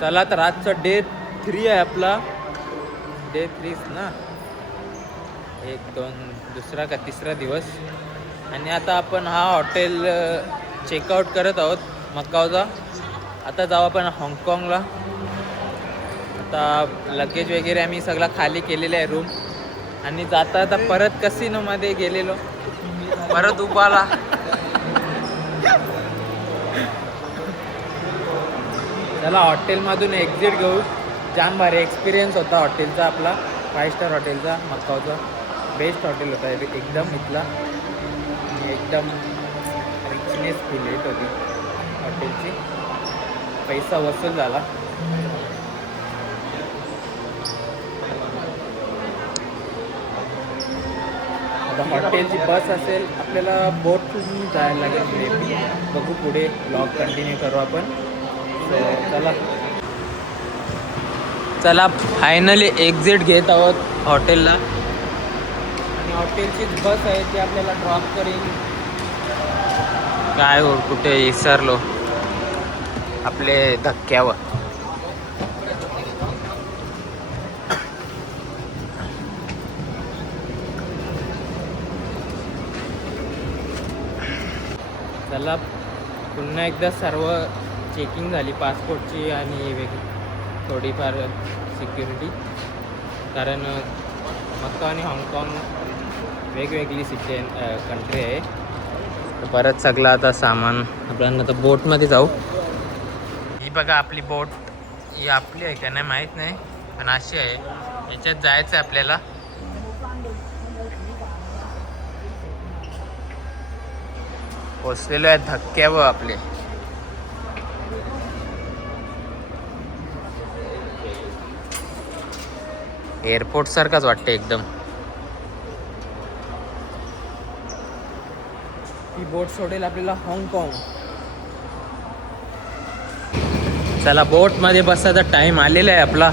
चला तर आजचा डे 3 आहे आपला. डे 3 ना, 1 2 दुसरा का तिसरा दिवस. आणि आता आपण हा हॉटेल चेकआउट करत आहोत मकावचा. आता जाऊ आपण हाँगकाँगला. आता लगेज वगैरे आम्ही सगळा खाली केलेला आहे रूम. आणि जाता आता परत कसिनोमध्ये गेलेलो, परत उभाला. त्याला हॉटेलमधून एक्झिट घेऊ. जाम भारी एक्सपिरियन्स होता हॉटेलचा आपला, 5 स्टार हॉटेलचा मकावचा. बेस्ट हॉटेल होता एकदम इथला. एकदम रिचनेस फील येत होती हॉटेलची. पैसा वसूल झाला. आता हॉटेलची बस असेल, आपल्याला बोटनी जायला लागेल. बघू पुढे ब्लॉग कंटिन्यू करू आपण. चला चला फायनली एक्झिट घेत आहोत हॉटेलला. आणि हॉटेलचीच बस आहे ती आपल्याला ड्रॉप करेल. काय हो, कुठे विसरलो आपले धक्क्यावर. चला पुन्हा एकदा सर्व चेकिंग झाली पासपोर्टची आणि थोडीफार सिक्युरिटी. कारण मक्का आणि हाँगकाँग वेगवेगळी कंट्री आहे. परत सगळं आता सामान आपल्याला आता बोटमध्ये जाऊ. ही बघा आपली बोट. ही आपली आहे का नाही माहीत नाही, पण अशी आहे. याच्यात जायचं आहे आपल्याला. पोचलेलो आहे धक्क्यावर आपले. एअरपोर्ट सारखाच वाटतं एकदम. ही बोट सोडेल आपल्याला हाँगकाँग. चला बोट मध्ये बसायचा टाइम आलेला आहे आपला.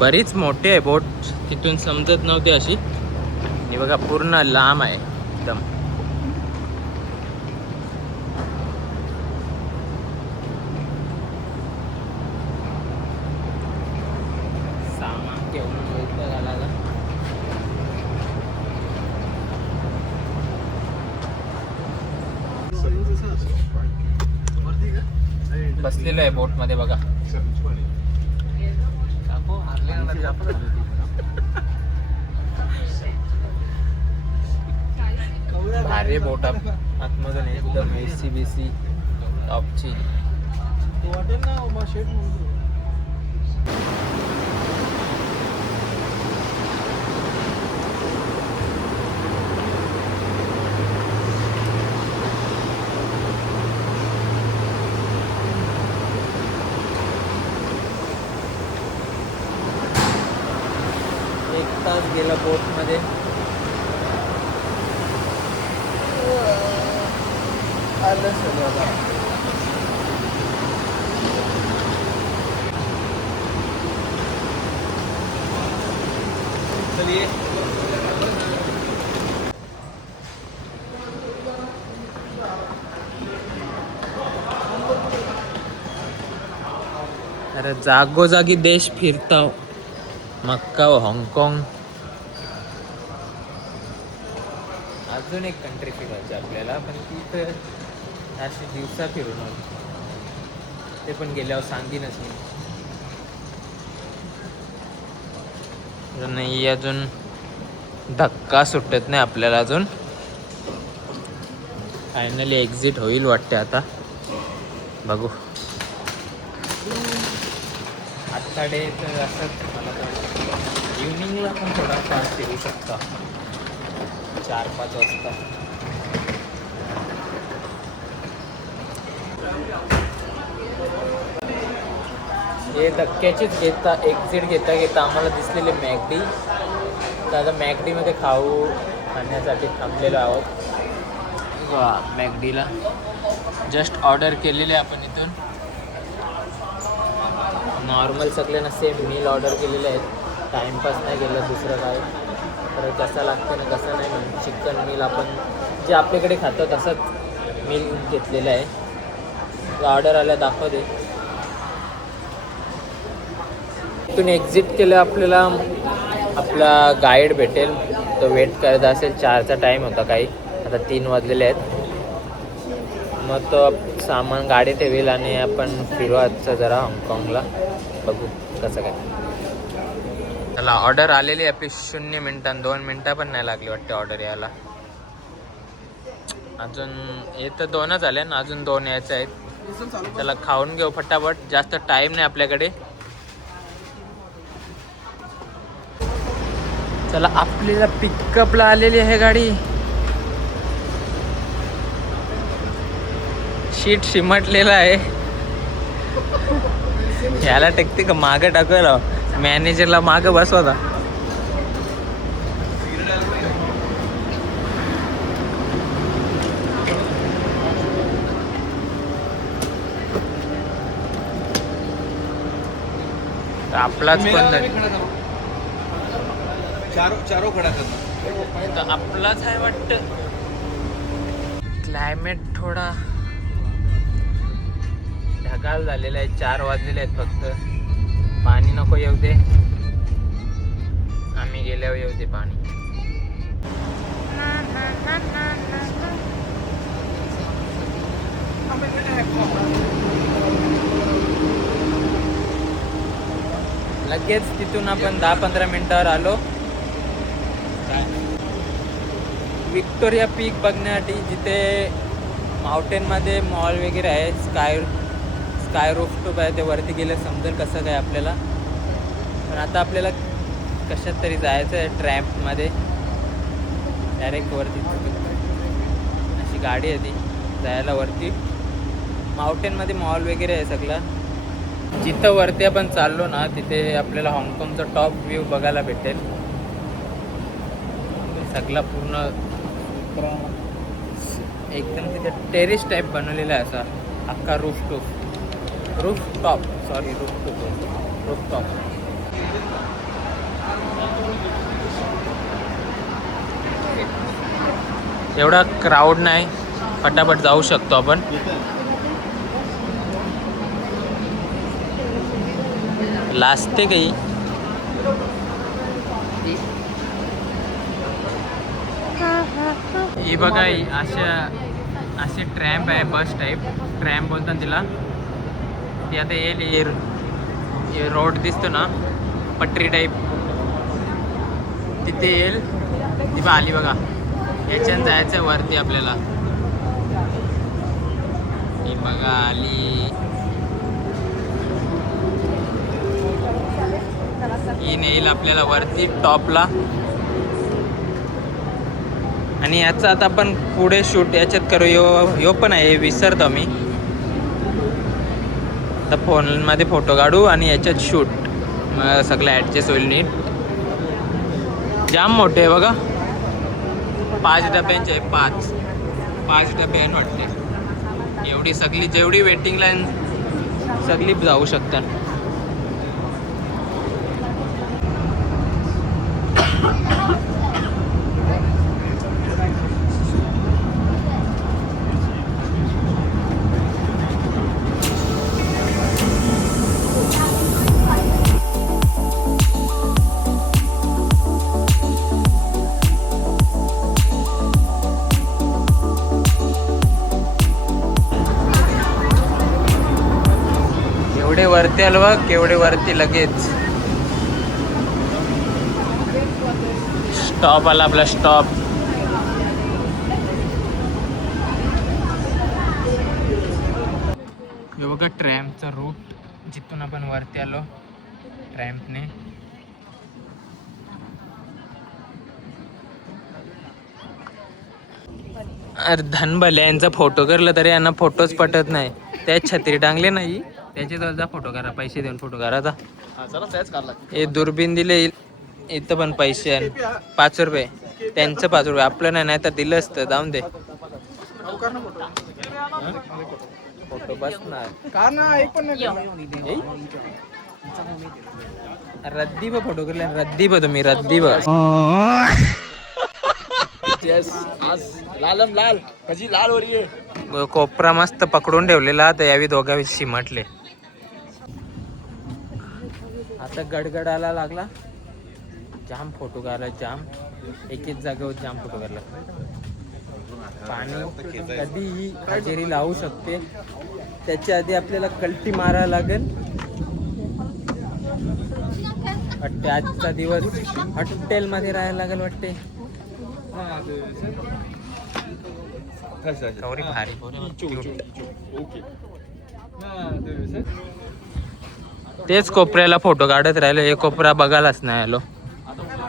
बरीच मोठी आहे बोट, तिथून समजत नव्हती अशी. हे बघा पूर्ण लांब आहे एकदम. सामान घेऊन बसलेलो आहे बोट मध्ये बघा. भारी बोट आतमधून एकदम AC BC टॉपची. तास गेला बोटमध्ये. आलं सगळं. चलिए अरे जागोजागी देश फिरता. मक्का व हाँगकाँग. अजून एक कंट्री फिरायची आपल्याला, पण तिथं अशी दिवसा फिरून आलो. ते पण गेल्यावर सांगीनच नाही. अजून धक्का सुटत नाही आपल्याला अजून. फायनली एक्झिट होईल वाटते आता, बघू. आजचा डे तर असंच. मला तर इव्हनिंगला पण थोडा फास्ट फिरू शकता 4-5 वाजता. हे धक्क्याचीच एक्झिट घेता आम्हाला दिसलेले मॅकडी. तर आता मॅकडीमध्ये खाण्यासाठी थांबलेलो आहोत. मॅगडीला जस्ट ऑर्डर केलेले आपण इथून. नॉर्मल सगळ्यांना सेम मील ऑर्डर केलेले आहेत. टाईमपास नाही केलं दुसरं काय. तर कसं लागतं ना कसं नाही म्हणून चिकन मील आपण जे आपल्याकडे खातो तसंच मील घेतलेलं आहे. ऑर्डर आल्या दाखवते. इथून एक्झिट केलं आपल्याला आपला गाईड भेटेल. तो वेट करत असेल. 4चा टाईम होता काही, आता 3 वाजलेले आहेत. मग तो सामान गाडी ठेवेल आणि आपण फिरू आजचं जरा हाँगकाँगला. बघू कसं काय. त्याला ऑर्डर आलेली आपली 0 मिनिटां 2 मिनटं पण नाही लागली वाटते ऑर्डर यायला. अजून येतं 2च आले ना, अजून 2 यायचे आहेत. त्याला खाऊन घेऊ फटाफट, जास्त टाईम नाही आपल्याकडे. चला आपल्याला पिकअपला आलेली आहे गाडी. शीट शिमटलेला आहे. याला टेकते का मागं टाकूया. मॅनेजरला मागं बसवता. आपलाच पण चारो खडा करणार. आपलाच आहे वाटतं. क्लायमेट थोडा ढगाळ झालेला आहे. 4 वाजलेले आहेत फक्त. पाणी नको येऊ दे, आम्ही गेल्यावर येऊ दे पाणी. लगेच तिथून आपण 10-15 मिनिटावर आलो विक्टोरिया पीक बघण्यासाठी, जिथे माउंटेनमध्ये मॉल वगैरे आहे. स्काय रूफटॉप आहे. ते वरती गेलं समजेल कसं काय आपल्याला. पण आता आपल्याला कशात तरी जायचं आहे ट्रॅम्पमध्ये डायरेक्ट वरती. अशी गाडी आहे ती जायला वरती. माउंटेनमध्ये मॉल वगैरे आहे सगळं. जिथं वरती आपण चाललो ना तिथे आपल्याला हाँगकाँगचा टॉप व्ह्यू बघायला भेटेल. सगळा पूर्ण एकदम तिथे टेरेस टाईप बनवलेला आहे असा अख्खा रूफटॉप. एवढा क्राऊड नाही, फटाफट जाऊ शकतो आपण. लाजते काही. ही बघा असे ट्रॅम्प आहे, बस टाईप ट्रॅम्प बोलतात तिला. ती आता येईल. रोड दिसतो ना पटरी टाईप, तिथे येईल. ती पण आली बघा. याच्यानं जायचं वरती आपल्याला. ही बघा आली. ही नेईल आपल्याला वरती टॉपला. आणि याचा आता आपण पुढे शूट याच्यात करू. यो पण आहे, विसरतो मी. आता फोनमध्ये फोटो काढू आणि याच्यात शूट. मग सगळं ॲडजस्ट होईल नीट. जाम मोठे आहे बघा. 5 डब्यांचे आहे. 5 डबे आहे वाटते. एवढी सगळी जेवढी वेटिंग लाईन सगळी जाऊ शकतात. केवढे वरती आलो बघ, केवढे वरती. लगेच स्टॉप आला आपला स्टॉप. हे बघा ट्रॅम्पचा रूट, जिथून आपण वरती आलो ट्रॅम्पने. अरे धनबले यांचा फोटो करला तरी यांना फोटोच पटत नाही. त्याच छत्री टांगले नाही, त्याच्याजवळ जा फोटो करा. पैसे देऊन फोटो करा. आता हे दुर्बीन दिले इथं पण पैसे 5 रुपये. त्यांचं 5 रुपये आपलं नाही, नाही तर दिलं असतं. जाऊन दे. फोटो बसणार रद्दी ब फोटो करले रद्दी ब तुम्ही रद्दी ब लालम लाल कशी लाल हो रही है. कोपरा मस्त पकडून ठेवलेला तर यावी दोघा शिमटले. आता गडगडाला लागला जाम फोटो काढला जाम एक एक जागेवर जाम फोटो काढला. पाणी कधीही हजेरी लावू शकते त्याच्या आधी आपल्याला कल्टी मारायला लागेल. वाटते आजचा दिवस हॉटेल मध्ये राहायला लागेल वाटते. गौरी भारी तेच कोपऱ्याला फोटो काढत राहिलो. हे कोपरा बघायलाच नाही आलो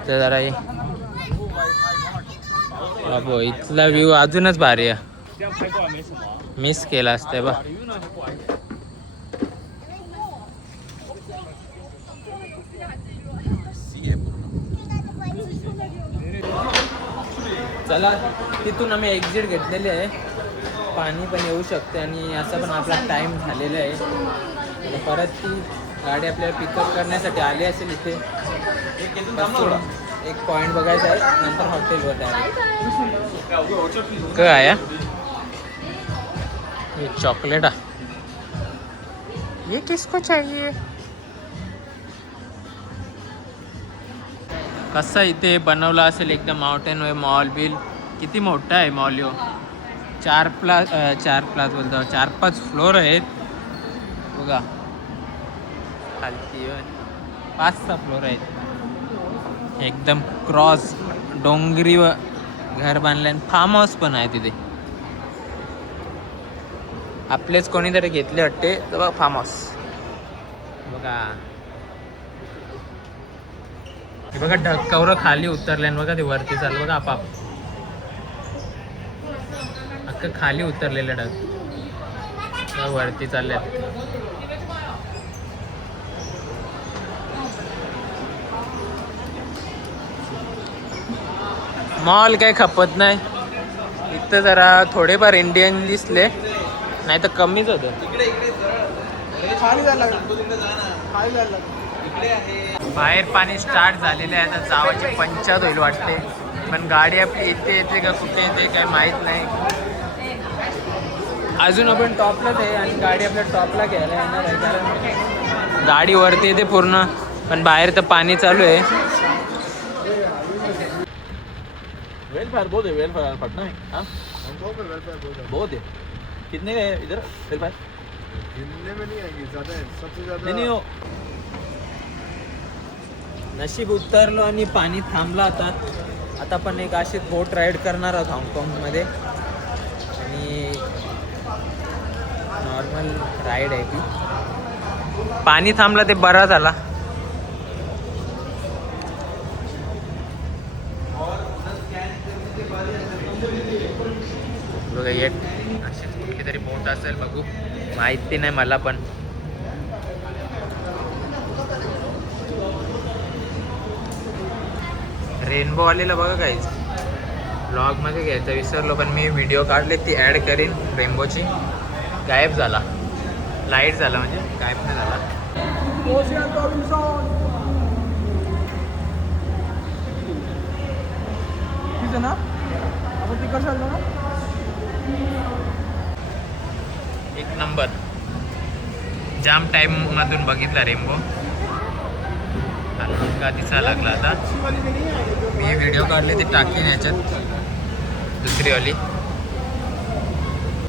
तर जरा बाबो इथला व्ह्यू अजूनच भारी आहे. मिस केला असते बा. चला तिथून आम्ही एक्झिट घेतलेली आहे. पाणी पण येऊ शकते आणि असा पण आपला टाइम झालेला आहे. आणि परत ती गाडी आपल्याला पिकअप करण्यासाठी आली असेल इथे. एक पॉइंट बघायचा आहे नंतर हॉटेलवर डायरेक्ट. काय आहे ये चॉकलेट आहे. ये किसको चाहिए. कसं इथे बनवलं असेल एकदम माउंटेन वे मॉल बिल. किती मोठा आहे मॉल यो. 4+ बोलतो 4-5 फ्लोर आहेत बघा. खालती 5-6 फ्लोर आहेत. एकदम क्रॉस डोंगरी व घर बांधले आणि फार्म हाऊस पण आहे तिथे. आपलेच कोणीतरी घेतले वाटते तर फार्म हाऊस बघा. हे बघा ढक्कावर खाली उतरले बघा. ते वरती चाललं बघा आपाप अख्खं खाली उतरलेलं ढग वरती चालल्यात. मॉल काही खपत नाही इथं. जरा थोडेफार इंडियन दिसले नाही तर कमीच होतं. बाहेर पाणी स्टार्ट झालेलं आहे. आता जावाची पंचायत होईल वाटते पण गाडी आपली इथे येते का कुठे येते काय माहीत नाही. अजून आपण टॉपलाच आहे आणि गाडी आपल्या टॉपला घ्यायला येणार आहे कारण गाडी वरती येते पूर्ण पण बाहेर तर पाणी चालू आहे. वेलफेयर बहुत है. वेलफेयर पटना में हाँ बहुत है. कितने का है इधर वेलफेयर. हिलने में नहीं आएगी, ज़्यादा है, सबसे ज़्यादा नहीं नहीं हो. नशीब उतरलो आणि पाणी थांबला आता. आता पण एक अशी बोट राईड करणार आहोत हाँगकाँगमध्ये आणि नॉर्मल राईड आहे ती. पाणी थांबला ते बरा झाला. बघा एक अशी कुठली तरी बोट असेल बघू माहिती नाही मला पण. रेनबो आलेला बघा काहीच ब्लॉगमध्ये घ्यायचं विसरलो पण मी व्हिडिओ काढले ती ॲड करीन. रेनबोची गायब झाला. लाईट झाला म्हणजे गायब नाही झाला. एक नंबर. जाम टाइम मधून बघितला रेनबो. का दिसायला लागला आता. मी व्हिडिओ काढले ते टाकीन ह्याच्यात दुसरीवाली.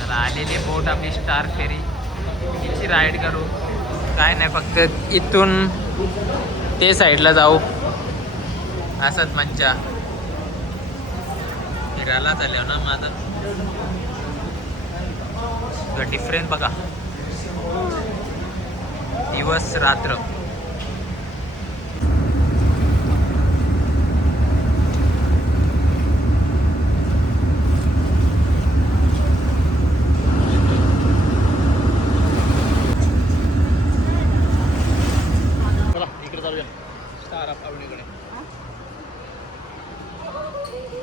तर आलेली बोट आपली स्टार फेरी तिची राईड करू. काय नाही फक्त इथून ते साईडला जाऊ असंच मज्जा. फिरायला चाललो ना माझा डिफरन्स बघा. दिवस रात्र.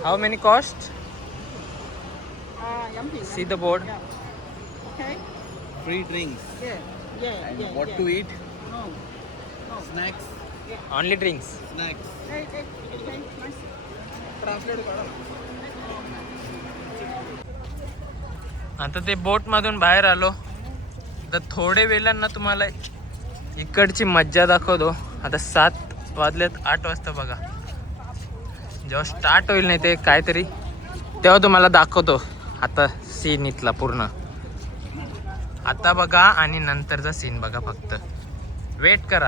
How many cost? See the board. Okay. Free drinks. And what to eat? Snacks. Only drinks. Snacks. आता ते बोट मधून बाहेर आलो तर थोडे वेळांना तुम्हाला इकडची मज्जा दाखवतो. आता 7 वाजलेत, 8 वाजता बघा जेव्हा स्टार्ट होईल नाही ते काहीतरी तेव्हा तुम्हाला दाखवतो. आता सीन इथला पूर्ण आता बघा आणि नंतरचा सीन बघा. फक्त वेट करा.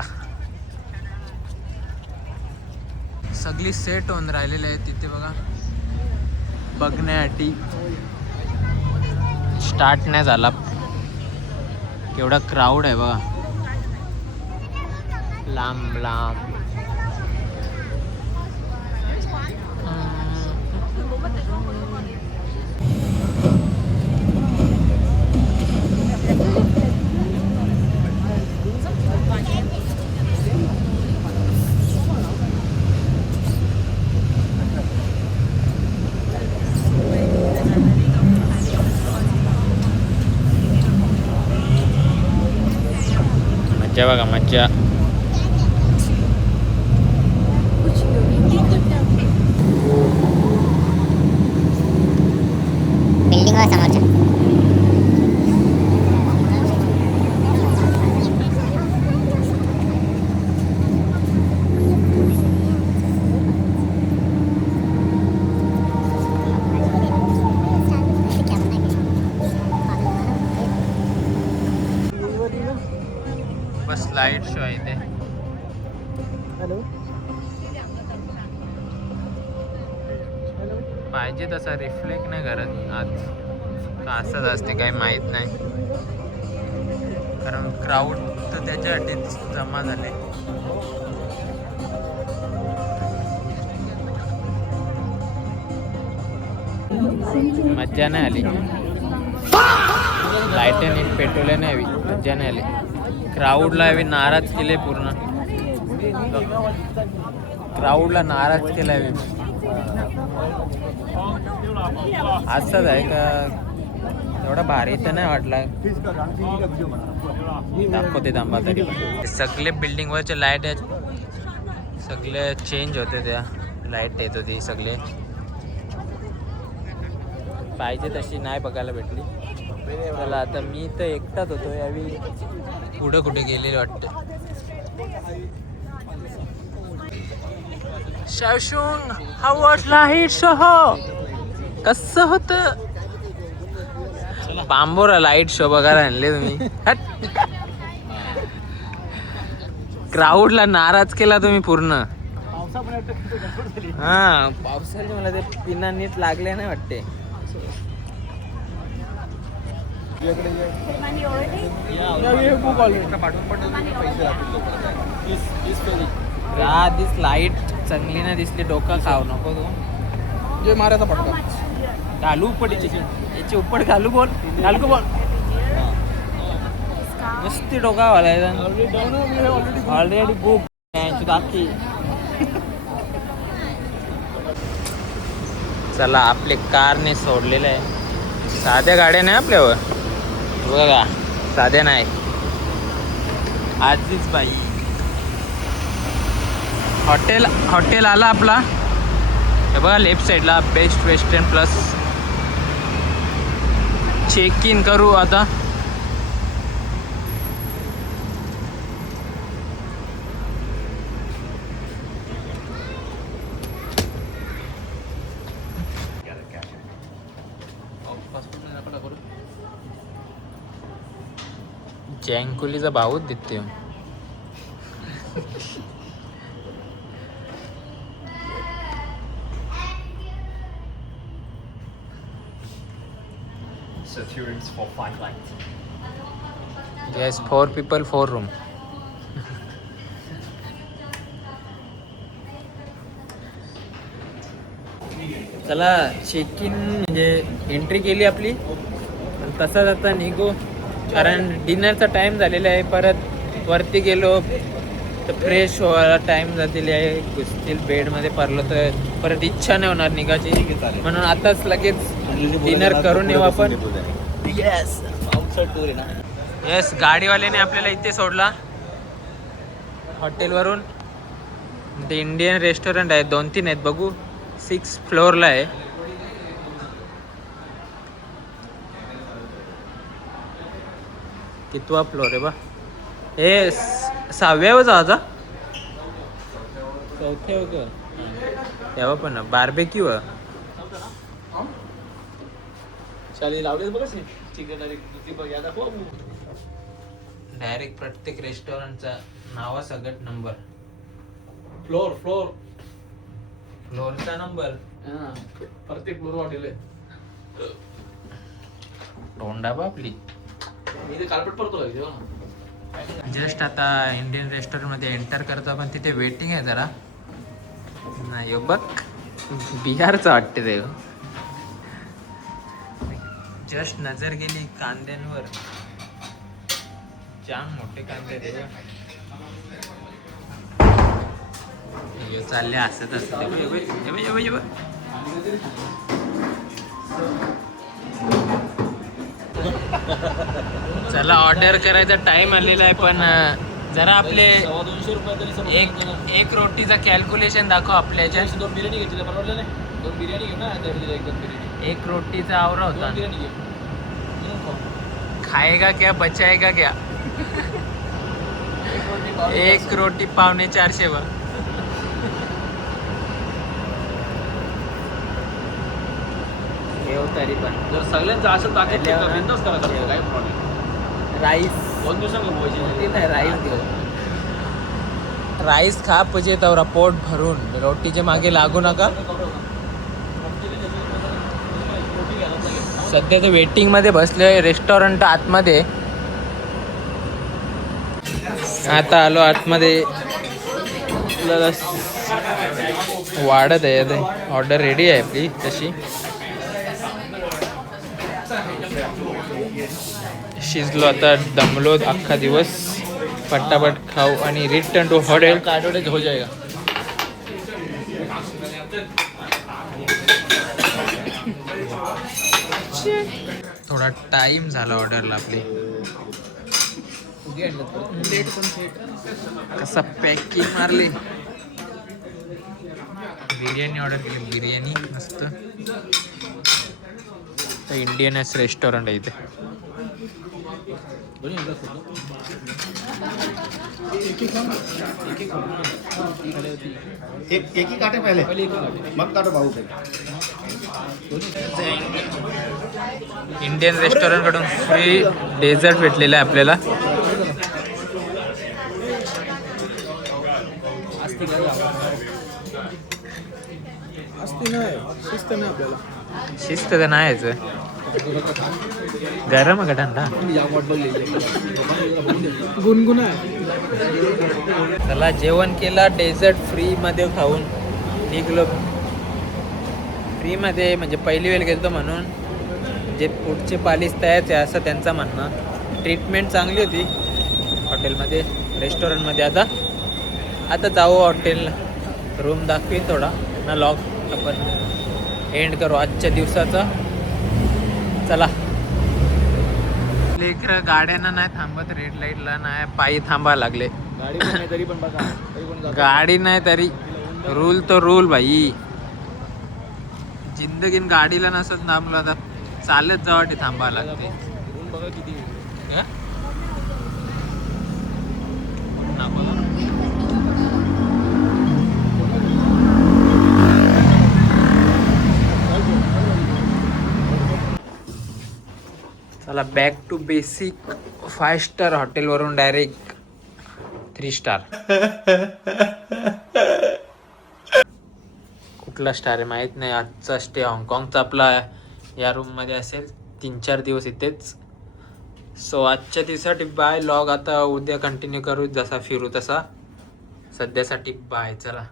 सगळी सेट होऊन राहिलेली आहे तिथे बघा बघण्यासाठी. स्टार्ट नाही झाला. केवढा क्राऊड आहे बघा. लांब लांब. मज्जा बघा मज्जा. बिल्डिंग वर समोरच्या बस लाईट शो आहे ते. पाहिजे तसा रिफ्लेक्ट नाही करत आज का असंच असते काही माहीत नाही. कारण क्राऊड तर त्याच्यासाठीच जमा झाले. मज्जा नाही आली. लाईट नीट पेटवल्या नाही हवी. मज्जा नाही आली. क्राऊडला हवी नाराज केले पूर्ण. क्राऊडला नाराज केला हवी. असंच आहे का एवढा भारी तर नाही वाटला. दाखवते थांबा तरी पण. सगळे बिल्डिंगवरचे लाईट आहेत सगळे चेंज होते. त्या लाईट येत होती सगळे. पाहिजे तशी नाही बघायला भेटली. चला आता मी तर एकटाच होतो यावेळी. पुढं कुठे गेलेले वाटतं. शावशून हा वाटला लाईट शो कसं होतं. बांबोरा लाईट शो बघायला आणले तुम्ही. क्राऊडला नाराज केला तुम्ही पूर्ण. हा पावसाळ्यात मला ते पिना नीट लागले नाही वाटते. आधीच लाईट चांगली नाही दिसली. डोका खाऊ नको तू. जे मारायचा पटका घालू उपडीची याची उपड घालू बोल. घालू बोल. नुसती डोका घालायचा. ऑलरेडी बुक दाखी. चला आपले कारने सोडलेलं आहे. साध्या गाड्या नाही आपल्यावर बघा. साध्या नाही. आजीच बाई. हॉटेल आला आपला. हे बघा लेफ्ट साईडला Best Western Plus. Check in करू आता. जँकुलीचा भाऊच देते. So 2 rooms for 5 nights. Yes, 4 people, 4 room. चला चेक इन म्हणजे एंट्री केली आपली. तसाच आता निघू कारण डिनरचा टाइम झालेला आहे. परत वरती गेलो तर फ्रेश व्हायला टाइम जातील, घुसतील बेडमध्ये पडलं तर परत इच्छा नाही होणार निघायची. म्हणून आताच लगेच डिनर करून येऊ आपण. येस आउटसाइड टूर आहे ना. येस, गाडीवाल्याने आपल्याला इथे सोडला हॉटेलवरून. ते इंडियन रेस्टॉरंट आहे, 2-3 आहेत बघू. 6th फ्लोअरला आहे. कितवा फ्लोअर आहे बा हे? 6व्या जायचा. 4थ्या का तेव्हा पण बार्बेक्यू शाली लावलेच बघ चिकन डायरेक्ट डायरेक्ट प्रत्येक रेस्टॉरंटचा नावा सगळ्यात नंबर, फ्लोर फ्लोअरचा नंबर. प्रत्येक फ्लोर हॉटेल आहे. तोंडा बापली. मी ते कार्पेट पडतो का जस्ट आता इंडियन रेस्टॉरंट मध्ये एंटर करतो आपण. तिथे वेटिंग आहे जरा. नाही बघ, बिहारचं वाटते ते. जस्ट नजर गेली कांद्यांवर, जाम मोठे कांदे रे. चालले असत असत. चला ऑर्डर करायचा टाइम आलेला आहे, पण जरा आपले 200 रुपये तरी एक रोटीचा कॅल्क्युलेशन दाखव आपल्या ह्याच्यात. 2 बिर्याणी घेतली परवडलं नाही. 2 बिर्याणी घेऊ ना एकदम बिर्याणी. एक रोटीचा आवरा होता. 2 बिर्याणी घे. खाएगा क्या बचाएगा क्या. एक रोटी 450 वर. तरी पण जर सगळ्यांचं असं ताकद बिंदास करायचं काही प्रॉब्लेम. राईस 2 दिवसांना पोहायची नाही, राईस घेऊ. राईस खा म्हणजे तवरा पोट भरून. रोटीच्या मागे लागू नका. सध्या ते वेटिंग मध्ये बसले रेस्टॉरंट आतमध्ये. आता आलो आतमध्ये. वाढत आहे. ऑर्डर रेडी आहे आपली तशी. शिजलो आता, दमलो अख्खा दिवस. पटापट खाऊ आणि रिटर्न टू हॉटेल. ॲडव्हर्टाईज हो जाएगा. थोडा टाइम झाला ऑर्डरला आपली. कसं पॅकिंग मारले. बिर्याणी ऑर्डर केली. बिर्याणी मस्त. इंडियनच रेस्टॉरंट आहे इथे. एक ही काटे पहले मग काटो भाऊ. इंडियन रेस्टॉरंट कडून फ्री डेझर्ट भेटलेलं आहे आपल्याला. शिस्त तर नाहीच. गरम आहे का थंडा. गुणगुणा. चला जेवण केला. डेझर्ट फ्री मध्ये खाऊन निघलो. फ्री मध्ये म्हणजे पहिली वेळ गेलतो म्हणून जे पुढचे पालीस तयार आहे असं त्यांचं म्हणणं. ट्रीटमेंट चांगली होती हॉटेलमध्ये, रेस्टॉरंटमध्ये. आता जाऊ हॉटेलला. रूम दाखवीन थोडा ना. लॉक आपण एंड करू आजच्या दिवसाचा. चला. लेकरं गाड्यांना नाही थांबत, रेड लाईटला नाही, पायी थांबायला लागले. गाडी पण नाही तरी पण बघा. तरी पण जातो. गाडी नाही तरी रूल तो रूल भाई. जिंदगीन गाडीला नसत थांबलो आता चालत जावं थांबायला लागते. ऊन बघा किती. हा? चला बॅक टू बेसिक. 5 स्टार हॉटेलवरून डायरेक्ट 3 स्टार. कुठला स्टार आहे माहित नाही. आजचा स्टे हाँगकाँगचा आपला या रूम मध्ये असेल. 3-4 दिवस इथेच. सो आजच्या दिवसासाठी बाय. लॉग आता उद्या कंटिन्यू करू. जसा फिरू तसा. सध्यासाठी बाय. चला.